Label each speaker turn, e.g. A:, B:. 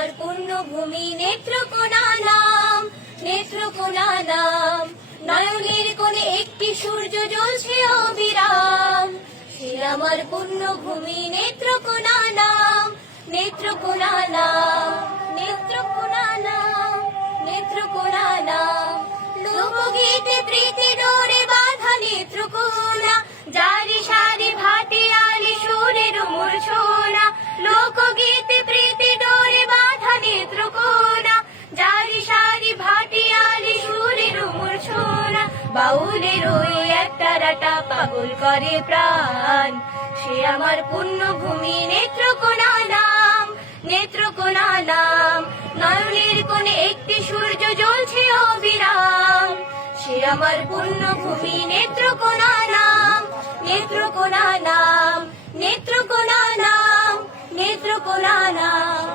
A: আমার পুণ্যভূমি নেত্রকোনা নাম নেত্রকোনা নাম নয়নের কোণে একটি সূর্য জ্বলছে অবিরাম। সে আমার পুণ্যভূমি নেত্রকোনা নাম নেত্রকোনা নাম নেত্রকোনা নাম নেত্রকোনা নাম লোকগীতে প্রীতি ডোরে বাঁধা নেত্রকোনা জারি সারি ভাটি আলি সুরের মূর্ছনা। লোকগীতে বাউলের ওই একটা রাটা, পাগল করে প্রাণ। সে আমার পুণ্যভূমি নেত্রকোনা নাম নেত্রকোনা নাম নয়নের কোণে একটি সূর্য জ্বলছে অবিরাম। সে আমার পুণ্যভূমি নেত্রকোনা নাম নেত্রকোনা নাম নেত্রকোনা নাম নেত্রকোনা নাম